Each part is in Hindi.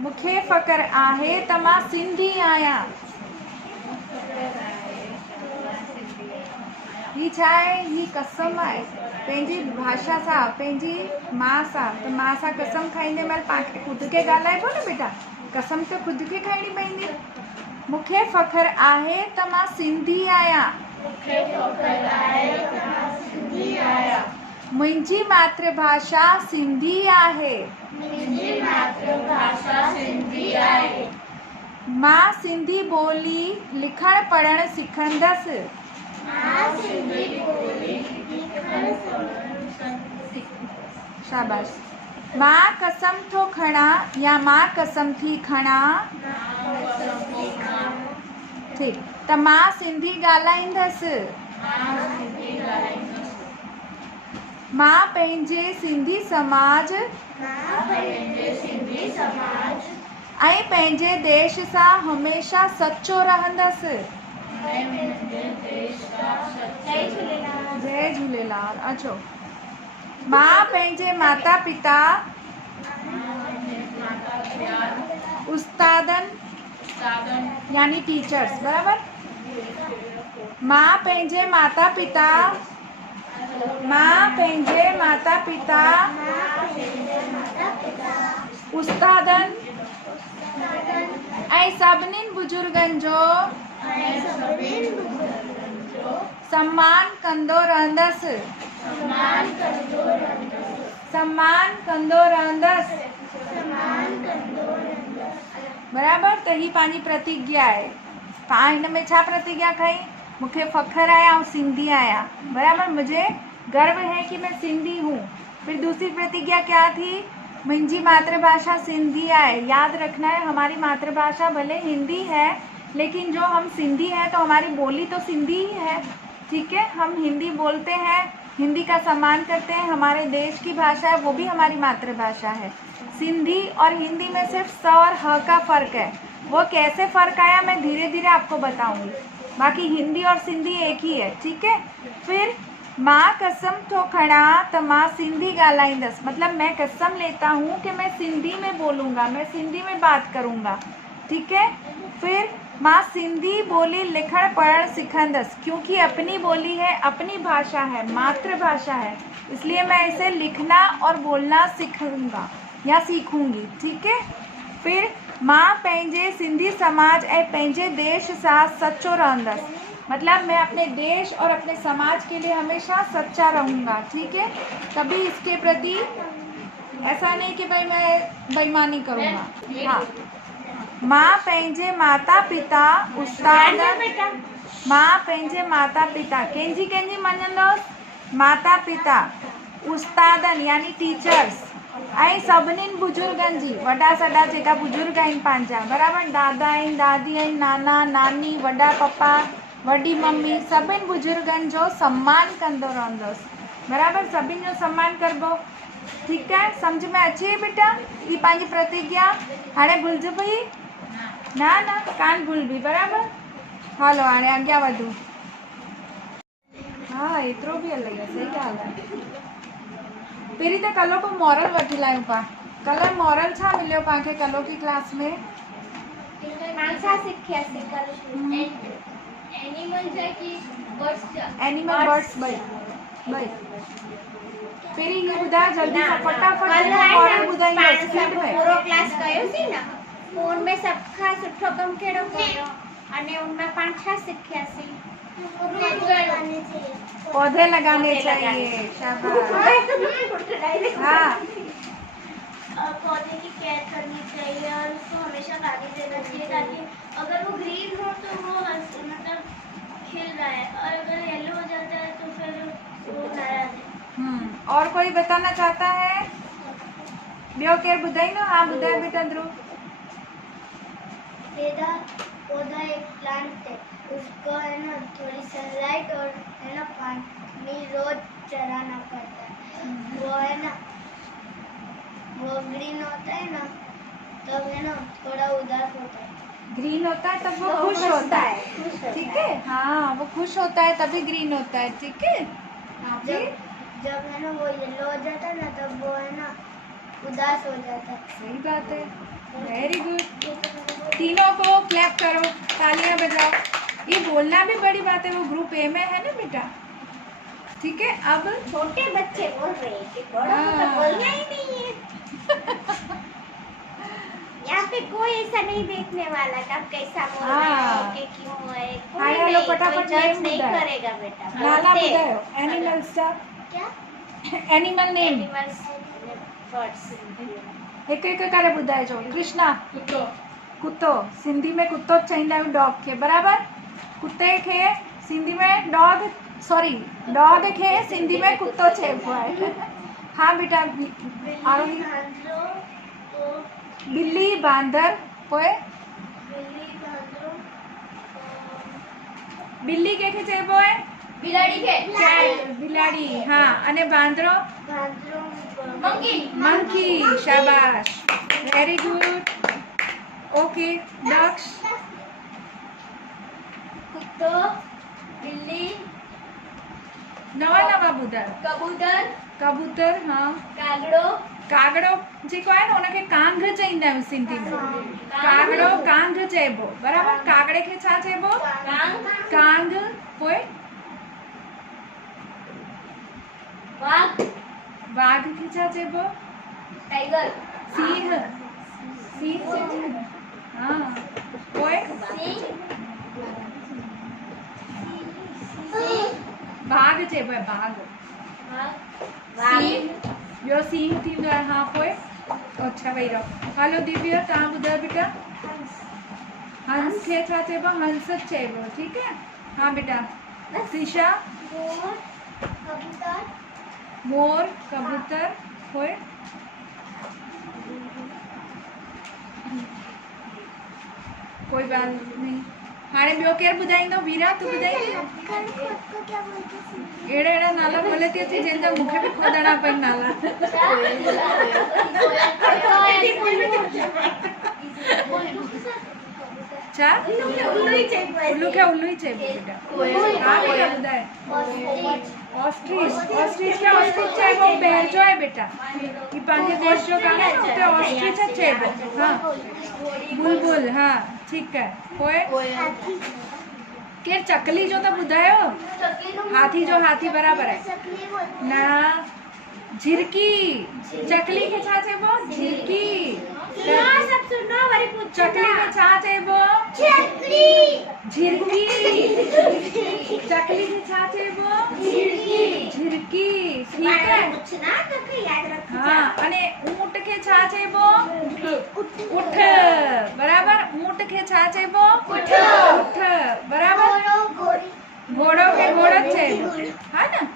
मूंखे फ़ख्र आहे त मां सिंधी आहियां। ही छा आहे? ही कसम आहे पंहिंजी भाषा सां, पंहिंजी मां सां। त मां सां कसम खाईंदे महिल पाण ख़ुदि खे ॻाल्हाइबो न बेटा, कसम त ख़ुदि खे खाइणी पवंदी। मूंखे फ़ख्र आहे त मां सिंधी आहियां। मुंहिंजी मातृभाषा सिंधी आहे। मां सिंधी ॿोली लिखणु पढ़णु सिखंदसि। शाबाश। मां कसम थो खणा या मां कसम थी खणा। ठीक, त मां सिंधी ॻाल्हाईंदसि। मां पंहिंजे सिंधी समाज ऐं पंहिंजे देश सां हमेशा सच्चो रहंदसि। जय झूलेलाल। अचो। मां पंहिंजे माता पिता उस्तादनि यानी टीचर्स, बराबर। मां पंहिंजे माता पिता उस्तादनि ऐं सभिनी बुजुर्गनि जो सम्मान कंदो रहंदसि। बराबर। त ही पंहिंजी प्रतिज्ञा आहे। तव्हां हिन में छा प्रतिज्ञा खई? मूंखे फ़ख्र है और सिंधी आया। बराबर। मुझे गर्व है कि मैं सिंधी हूँ। फिर दूसरी प्रतिज्ञा क्या थी? मुझी मातृभाषा सिंधी है। याद रखना है, हमारी मातृभाषा भले हिंदी है, लेकिन जो हम सिंधी हैं तो हमारी बोली तो सिंधी ही है। ठीक है, हम हिंदी बोलते हैं, हिंदी का सम्मान करते हैं, हमारे देश की भाषा है, वो भी हमारी मातृभाषा है। सिंधी और हिंदी में सिर्फ स और ह का फ़र्क है। वो कैसे फ़र्क आया मैं धीरे धीरे आपको बताऊंगी। बाकी हिंदी और सिंधी एक ही है। ठीक है। फिर मां कसम थो खणा त मां सिंधी ॻाल्हाईंदसि, मतलब मैं कसम लेता हूँ कि मैं सिंधी में बोलूँगा, मैं सिंधी में बात करूँगा। ठीक है। फिर मां सिंधी बोली लिखण पढ़ण सिखंदसि, क्योंकि अपनी बोली है, अपनी भाषा है, मातृभाषा है, इसलिए मैं इसे लिखना और बोलना सीखूंगा या सीखूंगी। ठीक है। फिर मां पंहिंजे सिंधी समाज ऐं पंहिंजे देश सां सच्चो रहंदसि, मतलब मैं अपने देश और अपने समाज के लिए हमेशा सच्चा रहूँगा। ठीक है। कभी इसके प्रति ऐसा नहीं कि भाई मैं बेईमानी करूँगा। हाँ। मां पंहिंजे माता पिता कंहिंजी मञंदसि? माता पिता उस्तादनि यानी टीचर्स ऐं सभिनी बुजुर्गनि जी, वॾा सॾा जेका बुजुर्ग आहिनि पंहिंजा, बराबरि, दादा आहिनि, दादी आहिनि, नाना नानी, वॾा पप्पा, वॾी मम्मी, सभिनी बुजुर्गनि जो सम्मान कंदो रहंदसि। बराबरि, सभिनी जो सम्मान करबो। ठीक है। समझ में अचे बेटा? ये पंहिंजी प्रतिज्ञा हाणे भुलिजबी ना कान भुलबी। बराबर। हलो हाणे अॻियां वधूं। हाँ, एतिरो बि इलाही आहे। सही ॻाल्हि आहे। पहिरीं त कलो को मॉरल वठी लायूं पाण। कल्ह मॉरल छा मिलियो पाणखे कलो की क्लास में? एनिमल बर्ड्स ॿई। पहिरीं इहो ॿुधायो जल्दी सां फटाफट मॉरल ॿुधाईंदो स्पीड में। पूरो क्लास कयोसीं न, फोन में सबका सुठो कम केड़ो कयो अने उनमें पाण छा सिखियासीं? पौधे लगाने चाहिए। शाबाश। हाँ। पौधे की केयर करनी चाहिए और उसको हमेशा पानी देना चाहिए, ताकि अगर वो ग्रीन हो तो वो मतलब खिल रहा है, और अगर येलो हो जाता है तो फिर वो नाराज है। और कोई बताना चाहता है? ॿियो केरु ॿुधाईंदो? हाँ ॿुधाए बेटा ध्रुव। पौधा एक प्लांट है, उसको है ना थोड़ी सनलाइट और है ना पानी रोज चढ़ाना पड़ता है। वो है ना, वो ग्रीन होता है ना तब है ना थोड़ा उदास होता है। ग्रीन होता है तब वो खुश होता है। ठीक है। हाँ, वो खुश होता है तभी ग्रीन होता है। ठीक है। जब है ना वो येलो हो जाता है ना तब वो है ना उदास हो जाता है। सही बात है, वेरी गुड। तीनों को क्लैप करो, तालियां बजाओ। ये बोलना भी बड़ी बात है, वो ग्रुप ए में है ना बेटा। ठीक है, अब छोटे बच्चे बोल रहे हैं कि बड़ों को तो बोलना ही नहीं है। यहाँ पे कोई ऐसा नहीं देखने वाला कि आप कैसा बोल रहे हो कि क्यों है। कोई हेलो नहीं, फटाफट कोई judge नहीं बताओ। करेगा बेटा। नाला बोलते हैं। बताओ, एनिमल्स का क्या? Animal name Animals, birds. एक एक करे ॿुधाइजो। कृष्णा कुत्तो, सिंधी में कुत्तो चईंदा आहियूं डॉग खे, बराबर। कुत्ते खे सिंधी में डॉग, सॉरी डॉग खे सिंधी में कुत्तो चइबो आहे। हाँ बेटा, आरोही। बिल्ली, बांदर, पोइ बिल्ली कंहिंखे चइबो आहे? बिलाड़ी के बिलाड़ी, हाँ। अने बांदरो? मंकी मंकी, शाबाश, वेरी गुड। ओके, डक्स, कुत्तो, बिल्ली, नवा नवा ॿुधायो। कबूतर, कबूतर, हाँ। कागड़ो, कागड़ो जेको आहे न हुनखे कांग चईंदा आहियूं सिंधी में। कागड़ो कांग चइबो, बराबर। कागड़े खे छा चइबो? कांग। पोइ वाघ, वाघ खे छा चइबो? टाइगर, सिंह। सिंह, हाँ। पोइ बाघ चइबो आहे, बाघ। सिंह, ॿियो सिंह थींदो आहे, हाँ। पोइ अच्छा वेही रहो। हलो दिव्या, तव्हां ॿुधायो बेटा। हंस खे छा चइबो? हंस चइबो, ठीक है। हाँ बेटा। त्रिशा? मोर, कबूतर, पोइ कोई बात नहीं। हाणे ॿियो केरु ॿुधाईंदो? वीरा, तूं ॿुधाईंदी? अहिड़ा अहिड़ा नाला भले थी अचे जंहिंजा मूंखे बि खोदणा पइनि नाला। छा? उल्लू खे उल्लू ही चइबो बेटा। हाँ बेटा ॿुधाए। ऑस्ट्रिच, ऑस्ट्रिच खे ऑस्ट्रिच चइबो, ॿाहिरि जो आहे बेटा। ही पंहिंजे देश जो कान्हे न, उते ऑस्ट्रिच चइबो। हाँ, बुलबुल, हाँ ठीक है। पोइ केरु चकली जो त ॿुधायो? हाथी जो हाथी बराबर आहे न। झिरकी, चकली खे छा चइबो? झिरकी। चकली खे छा चइबो? झिरकी। चकली खे छा चइबो? झिरकी, ठीक है। हाँ, अने ऊंट खे छा चइबो? उठ, बराबर। ऊंट खे छा चइबो? उठ, बराबर। घोड़ो खे घोड़ो चइबो, हा न।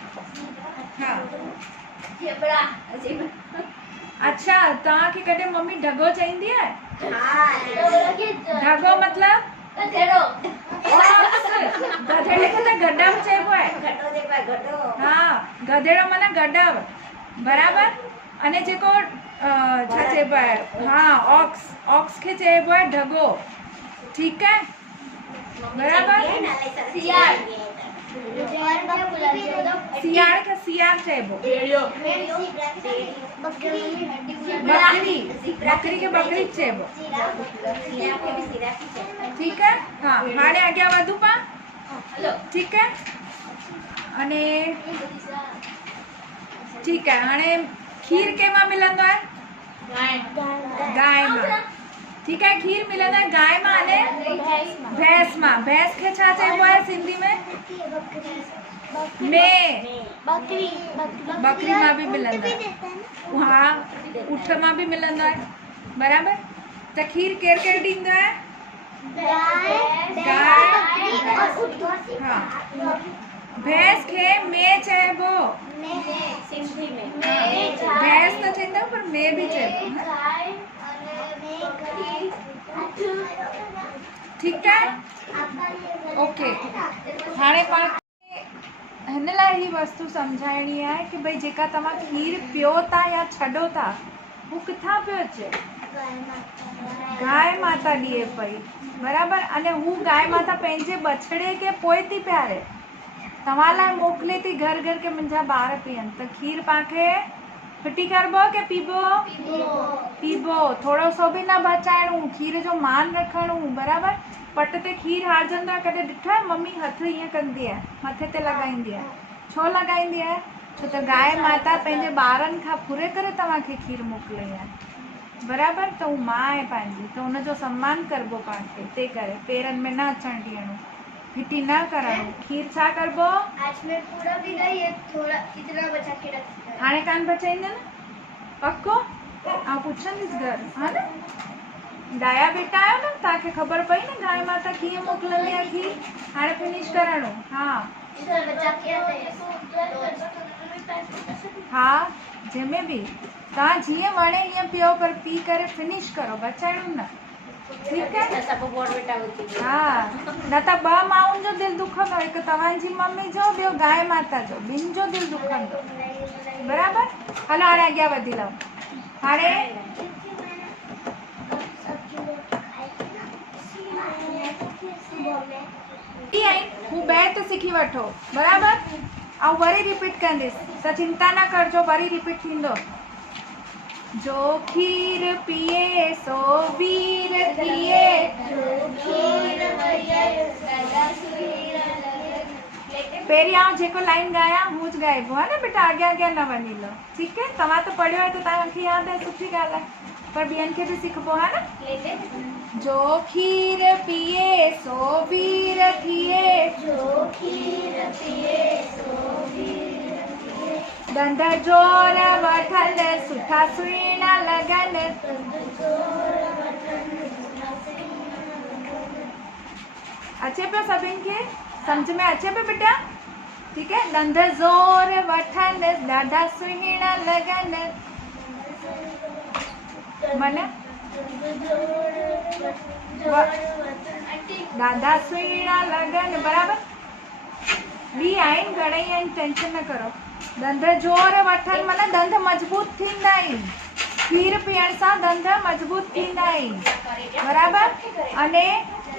हाँ। अच्छा, तव्हांखे कॾहिं मम्मी ढगो चईंदी आहे? ढगो मतलब? गधेड़े खे त गडव चइबो आहे। हाँ, गधेड़ो माना गडव, बराबर। अने जेको छा चइबो आहे? हाँ, ऑक्स, ऑक्स खे चइबो आहे ढगो, ठीक है, बराबर। सियाड़ खे सियार चइबो। बकरी, बकरी खे बकरी चइबो, ठीक है। हाँ, हाणे अॻियां वधूं पाण, ठीक है। अने ठीक है, हाणे खीर कंहिंमां मिलंदो आहे? गाय मां, ठीक है। खीर मिलंदो आहे गाय मां अने भैंस मां। भैंस खे छा चइबो आहे सिंधी में? बकरी मां भी मिलंदो आहे, हाँ। ऊठ मां भी मिलंदो आहे, बराबर। त खीर केरु केरु ॾींदो आहे? गाय, हाँ। भैंस खे में चइबो, भैंस त चईंदा पर में भी चइबो, ठीक है। ओके, हाणे पाण हिन लाइ ही वस्तु सम्झाइणी आहे कि भई जेका तव्हां खीर पियो था या छॾो था, हू किथां पियो अचे? गाय माता ॾिए पई, बराबर। अने हू गाय माता पंहिंजे बछड़े खे पोइ थी पियारे, तव्हां लाइ मोकिले थी घर घर के मुंहिंजा ॿार पीअनि। त खीर पाणखे फिटी करबो के पीबो? पीबो। थोड़ो सो भी ना बचाइणो, खीर जो मान रखणो, बराबर। पट ते खीर हारजंदा कॾहिं ॾिठो आहे? मम्मी हथ ईअं कंदी आहे, मथे ते लॻाईंदी आहे। छो लॻाईंदी आहे? छो त गांइ माता पंहिंजे ॿारनि खां फुरे करे तव्हांखे खीर मोकिलियो आहे, बराबर। त हू मां आहे पंहिंजी, त हुनजो सम्मान करबो पाण खे, ते करे पेरनि में न अचणु ॾियणो, फिटी न करणो। खीर छा करबो? आज मैं पूरा भी गई है, थोड़ा इतना बचा के रखता है। हाणे कान बचाईंदा न? पक्को? आउं पुछंदीसि घर, हा न? डाया बेटा आहियो न, तव्हांखे ख़बर पई न गांइ माता कीअं मोकिलंदी आहे खीर? हाणे फिनिश करणो। हा इधर बचा के आता है। हा, जंहिंमें बि तव्हां जीअं वणे हीअं पियो, पर पी करे फिनिश करो, बचाइणो न, ठीकु आहे? हा, न त ॿ माउनि जो दिलि दुखंदो, हिकु तव्हांजी मम्मी जो, ॿियो गांइ माता जो, ॿिनि जो दिलि दुखंदो, बराबर। हलो हाणे अॻियां वधी लऊं। हाणे हू बैत सिखी वठो, बराबर। ऐं वरी रिपीट कंदसि, त चिंता न करिजो, वरी रिपीट थींदो। जो खीर पिए सो वीर थिए, पहिरीं आउं जेको लाइन ॻायां हूअ ज ॻाइबो आहे न बेटा, अॻियां अॻियां न वञी लो, ठीकु आहे? तव्हां त पढ़ियो आहे त तव्हांखे यादि आहे, सुठी ॻाल्हि आहे, पर ॿियनि खे बि सिखबो आहे न। जो खीर पिए सो वीर थिए, ॾंद जोर वठनि सुठा सुहिणा लॻनि, अचे पियो सभिनि खे? सम्झ में अचे पियो बेटा? ठीकु आहे। ॾंद ज़ोर वठनि ॾाढा सुहिणा लॻनि, माना ॾाढा सुहिणा लॻनि, बराबर। ॿी आहिनि, घणेई आहिनि, टेंशन न करो। ॾंद ज़ोर वठनि माना ॾंद मज़बूत थींदा आहिनि, खीर पीअण सां ॾंद मज़बूत थींदा आहिनि, बराबर। अने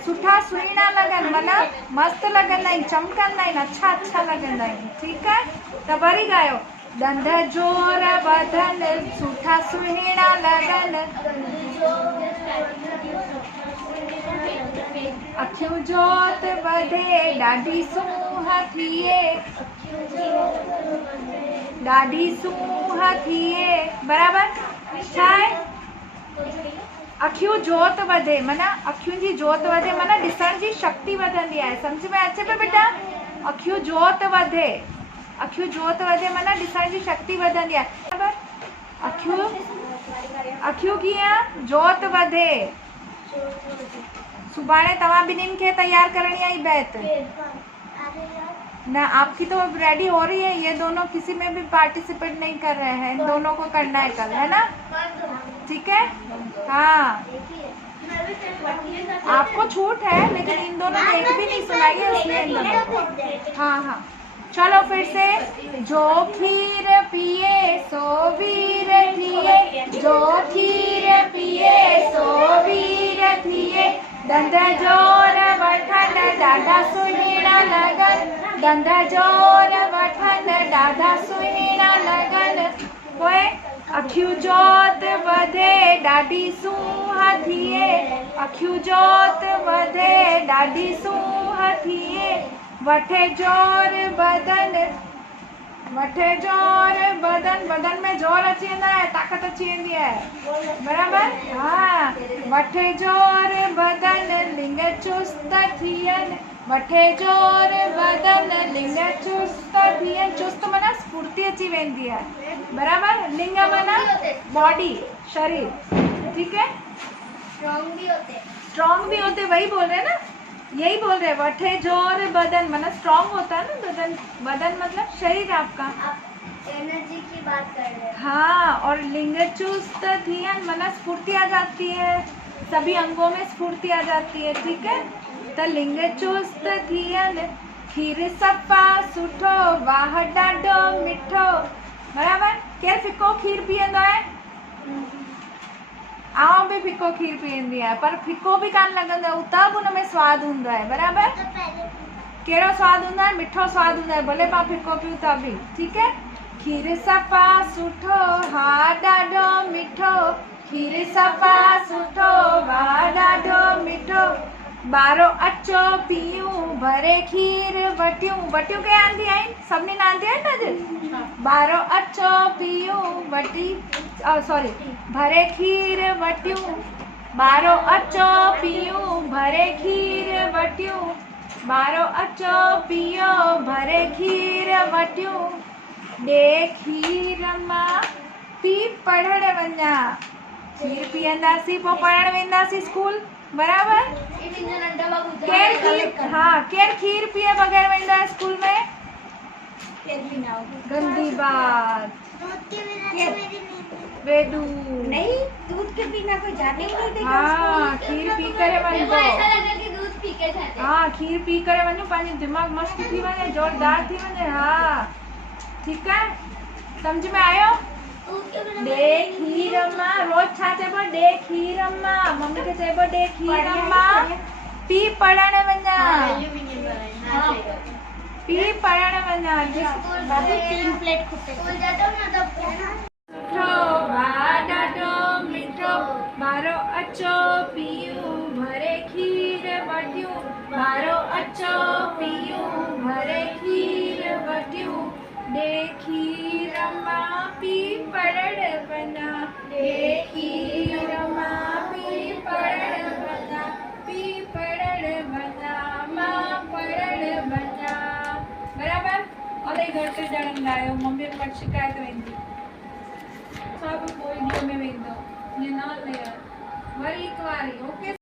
सुठा सुहिणा लॻनि माना मस्तु लॻंदा आहिनि, चमकंदा आहिनि, अच्छा लॻंदा आहिनि, ठीकु आहे? त वरी ॻायो। ॾंद ज़ोर वठनि सुठा सुहिणा लॻनि, अखियूं जोत वधे ॾाढी सूंह थिए, ॾाढी सूंह थिए, बराबर। छा आहे? अखियूं जोत वधे माना अखियुनि जी जोत वधे माना ॾिसण जी शक्ति वधंदी आहे, सम्झ में अचे पियो बेटा? अखियूं जोत वधे, अखियूं जोत वधे माना ॾिसण जी शक्ति वधंदी आहे, बराबर। अखियूं कीअं? जोत वधे। सुभाणे तव्हां ॿिन्हिनि खे तैयार करणी आहे बैत ना? आपकी तो रेडी हो रही है, ये दोनों किसी में भी पार्टिसिपेट नहीं कर रहे हैं, इन दोनों को करना है कल, है ना? ठीक है। हाँ, आपको छूट है, लेकिन इन दोनों ने एक भी नहीं सुनाई है, इसलिए इन दोनों। हाँ, चलो फिर से। जो खीर पिए सो वीर थिए, जो खीर पिए सो वीर थिए, ॾंद जोर वठनि ॾाढा सुहिणा लॻनि, ॾंद जोर वठनि ॾाढा सुहिणा लॻनि, पोइ अखियूं जोत वधे ॾाढी सूंह थिए, अखियूं जोत वधे ॾाढी सूंह थिए, वठे जोर बदन, वठे जोर बदन, बदन में जोर अची वेंदा आहे, ताक़त अची वेंदी आहे, बराबर। हाँ, वठे जोर बदन लिंग चुस्त थियनि, वठे जोर बदन लिंग चुस्त थियनि, चुस्त माना स्फूर्ति अची वेंदी आहे, बराबर। लिंग माना बॉडी, शरीर, ठीक है। स्ट्रॉन्ग भी होते, वही बोल रहे हैं ना, यही बोल रहे हैं। वठे जोर बदन माना स्ट्रॉन्ग होता है ना बदन, बदन मतलब शरीर आपका, आप एनर्जी की बात कर रहे हैं। हाँ, और लिंग चुस्त थियन माना स्फूर्ति आ जाती है, सभी अंगों में स्फूर्ति आ जाती है, ठीक है। तो लिंग चुस्त थियन, खीर सफ़ा सुठो, वाह ॾाढो मिठो, बराबर। केरु फिको खीर पीअंदो आहे? आउं बि फिको खीर पीअंदी आहियां, पर फिको बि कान लॻंदो आहे, त बि हुन में सवादु हूंदो आहे, बराबर। कहिड़ो सवादु हूंदो आहे? मिठो सवादु हूंदो आहे, भले पाण फिको पियूं था बि, ठीकु है। खीर सफ़ा सुठो हा ॾाढो मिठो खीर सफ़ा सुठो हा ॾाढो मिठो ॿारो अचो पियूं भरे खीर वटियूं वटियूं कंहिं आंदी आहिनि सभिनी आंदी आहिनि न अॼु ॿारो अचो पियूं वटी सॉरी भरे खीर वटियूं ॿारो अचो पियूं भरे खीर वटियूं ॿारो अचो पियो भरे खीर वटियूं ॾे खीर मां पी पढ़ण वञा खीर पीअंदासीं पोइ पढ़ण वेंदासीं स्कूल बराबरि केरु खीर हा केरु खीर पीए बगैर वेंदो आहे स्कूल में गंदी बात वेदू नहीं दूध के बिना कोई जाने ही नहीं देगा हाँ खीर पी करे वञो ऐसा लगा कि दूध पी के जाते हाँ खीर पी करे वञो पंहिंजो दिमाग़ मस्तु थी वञे जोरदार थी वञे हा ठीकु आहे सम्झ में आयो ॾे खीर मां रोज़ छा चइबो ॾे खीर मां मम्मी खे चइबो ॾे खीर मां पी पढ़ण वञा पी पढ़ण वञा बाबू 3 प्लेट खुटे स्कूल जाता हूँ ना तब सुठो हा ॾाढो मिठो ॿारो अचो पियूं भरे खीर वटियूं ॿारो अचो पियूं भरे खीर वटियूं ॾे खीर मां पी पढ़ण वञा ॾे खीर मां पी पढ़ण वञा पी पढ़ण वञा मां पढ़ण वञा बराबरि इलाही घटि ॼणंदा आहियो मम्मी वटि शिकायत वेंदी सभु पोइ ॾींहं में वेंदो ईअं न लेयर वरी हिकु वारी ओके